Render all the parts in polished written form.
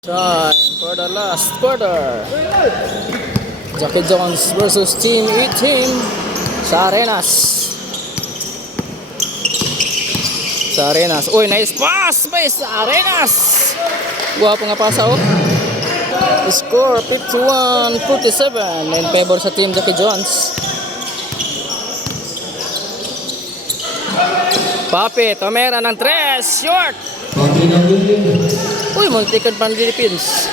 Time for the last quarter. Jackie Jones versus Team E-Team sa Arenas. Uy, nice pass by sa Arenas. Guwapo nga pasa oh. Score 51-47 in favor sa Team Jackie Jones. Papi, Tomera ng 3, short. Uy, muntikan pa ng Philippines.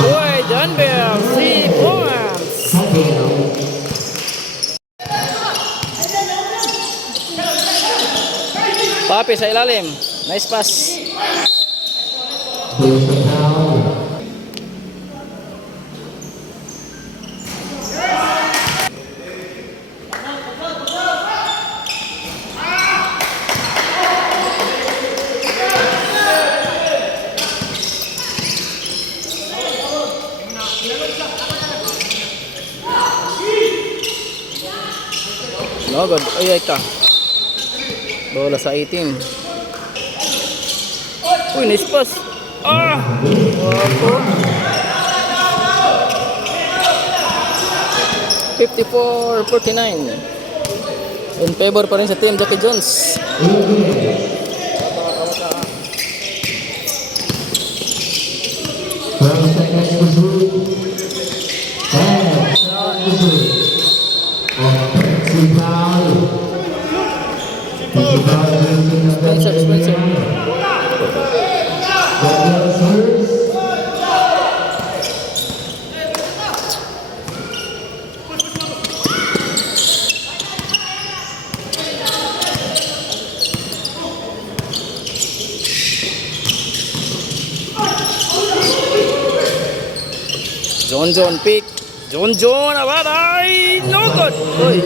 Uy, Dunbar, 3 points. Papi sa ilalim. Nice pass. No good. Ay ka. Bola sa 18. Uy, nice pass. Wapo. 54-49. In favor pa rin sa Team Jackie Jones. Spencer. John pick. John abaday. No good. Uy.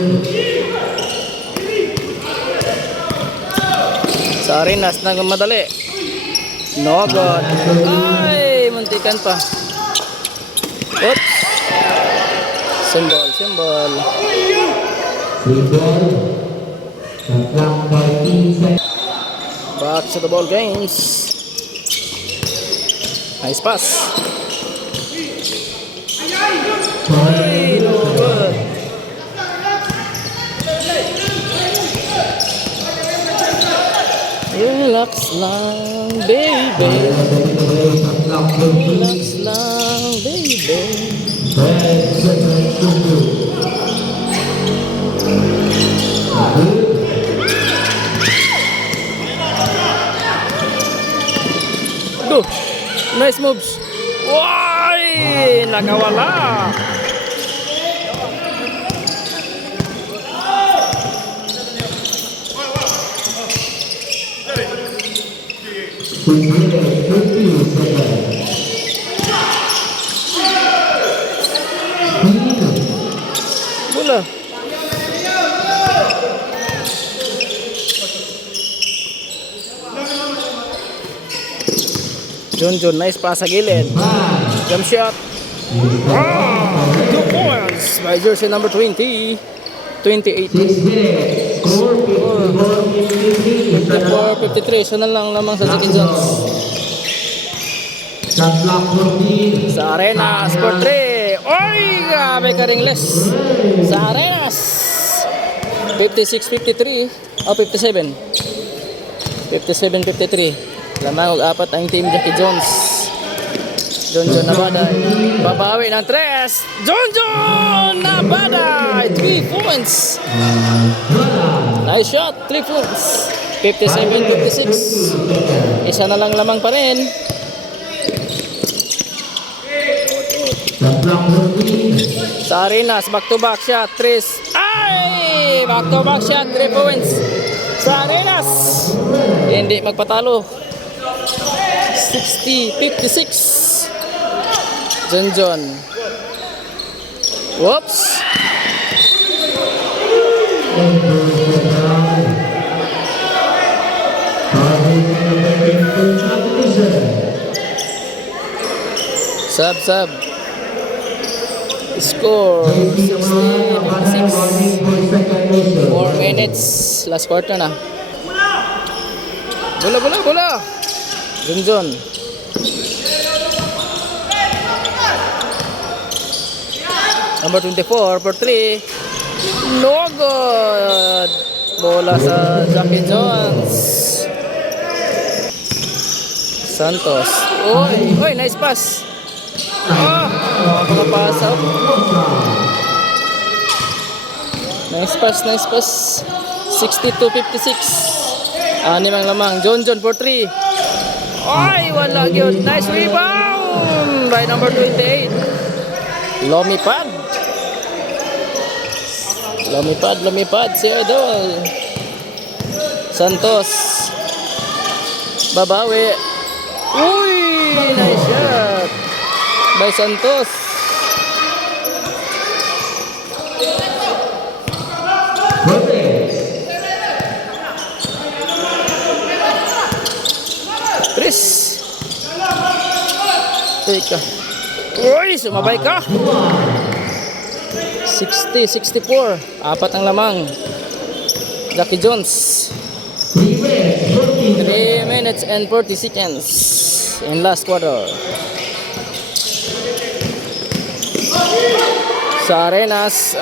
Sa Arenas na madali. No good. Ay, muntikan pa. Oops. Symbol. Back to the ball games. Nice pass. Ay, no good. Relax lang, baby. Relax lang, baby. Go. Nice moves. Why? Nakawala. Bola. John, nice pass sa gilid. Jump shot. 2 points by jersey number 20. 28. 54-53. So na lang lamang sa Jackie Jones. Sa Arenas, score 3. Oy, grabe ka ring less. Sa Arenas. 56-53. O, 57. 57-53. Lamang og-apat ang Team Jackie Jones. John Nabaday. Babawi ng 3. John Nabaday. 3 points. Nice shot. 3 points. 57-56. Isa na lang lamang pa rin. Sa Arenas, back-to-back shot. 3. Ay! Back-to-back shot. 3 points. Sa Arenas. Hindi magpatalo. 60-56. John. Whoops. Sub. Score 60-56. 4 minutes. Last quarter na. Bola. Junjun. Number 24 for 3. No good. Bola sa Jackie Jones. Santos. Oy, nice pass. Makapasa. Nice pass. 62-56. Anim ang lamang. John for 3. Oy, wala yun. Nice rebound by number 28. Lumipad si Idol. Santos. Babawi. Uy, nice shot by Santos. Chris. Teka. Uy, sumabay ka. 60-64. 4 ang lamang. Jackie Jones. 3 minutes and 40 seconds in last quarter. Sa Arenas.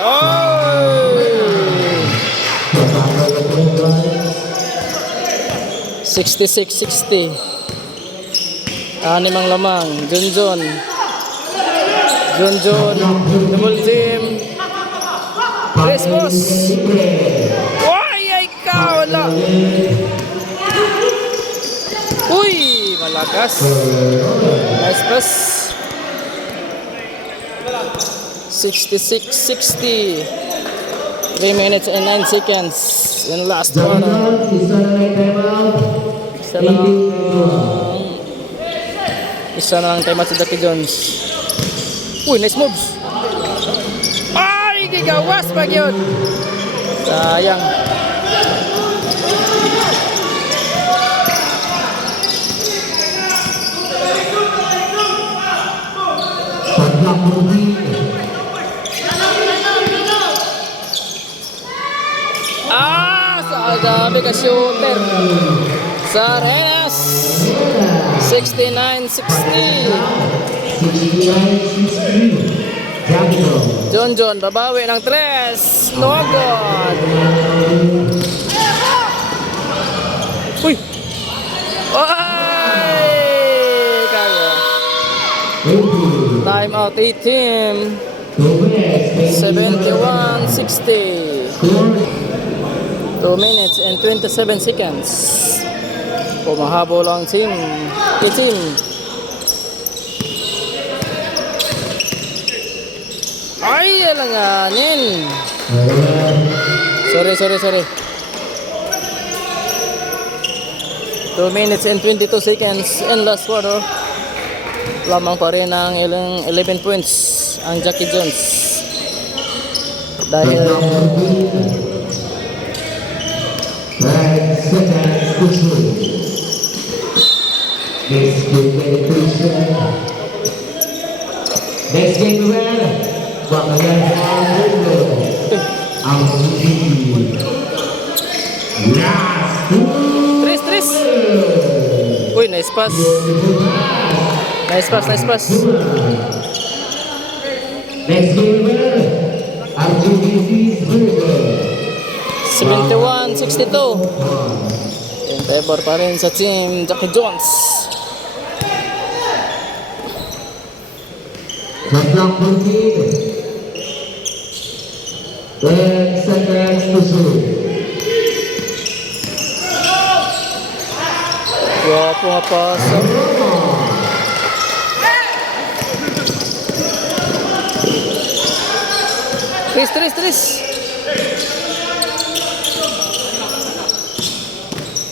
66-60. 6 ang lamang. Junjun. Double team. Response. Ay, wala. Uy, malakas. Nice pass. 66-60. 3 minutes and 9 seconds in last quarter. Isa na lang time out sa Jackie Jones. Uy, nice moves. Ay, gigawas pa yun. Sayang. Sa gabi ka shooter. Sa Arenas. 69-60. John, babawi ng 3. No good. Uy. Kaya. Time out 18. 71-60. 2 minutes and 27 seconds. Pumahabol ang team. Ay, alanganin. Sorry. 2 minutes and 22 seconds in last quarter. Lamang pa rin ang 11 points ang Jackie Jones. Dahil next game well, bakalan Tris. Uy, nice pass. Next game well, 71-62. In favor pa rin sa team Jackie Jones. Clock 10 seconds to shoot. Guwapo nga pasok. Tris.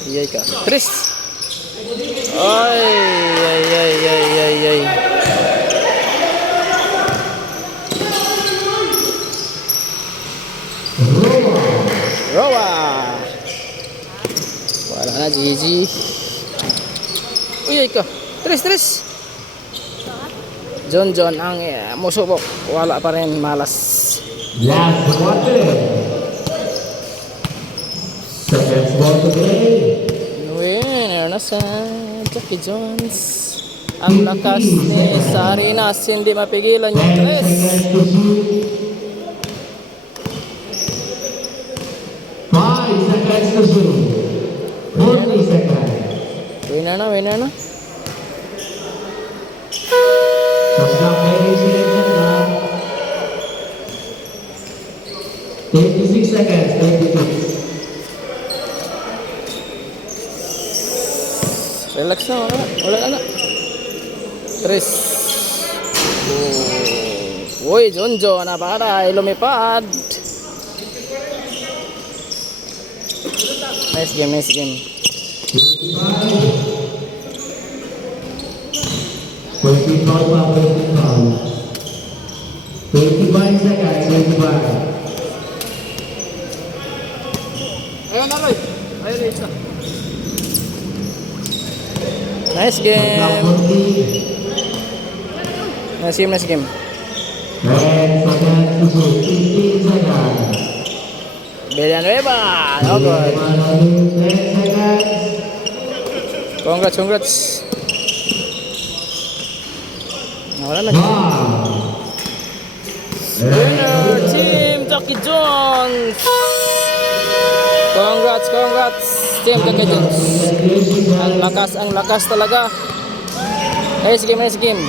Iyay ka. Tris. Ay. Roa. Wala na, GG. Uy, ka. Tres. John ang musubok. Wala pa rin, malas. Last quarter. Seconds ball to play. Winner na sa Jackie Jones. Ang lakas ni Sarinas, hindi mapigilan yung 10 tres. seconds to shoot. 5 seconds to shoot. 40 seconds. Winner na. Shot clock very selection na. 36 seconds. 36. Relax na, wala na. Tres. Uy, Jonjo, napakaray, lumipad. Nice game. 25 pa, 25 seconds, 25. Ayun na, Roy. Isa. Nice game. Nice game. 10 seconds to shoot, 15 seconds. Villanueva. Oh, good. 10 seconds. Congrats. Wala na. Wow. Winner, Team Jackie Jones. Congrats, Team Jackie Jones. Ang lakas talaga. Nice game.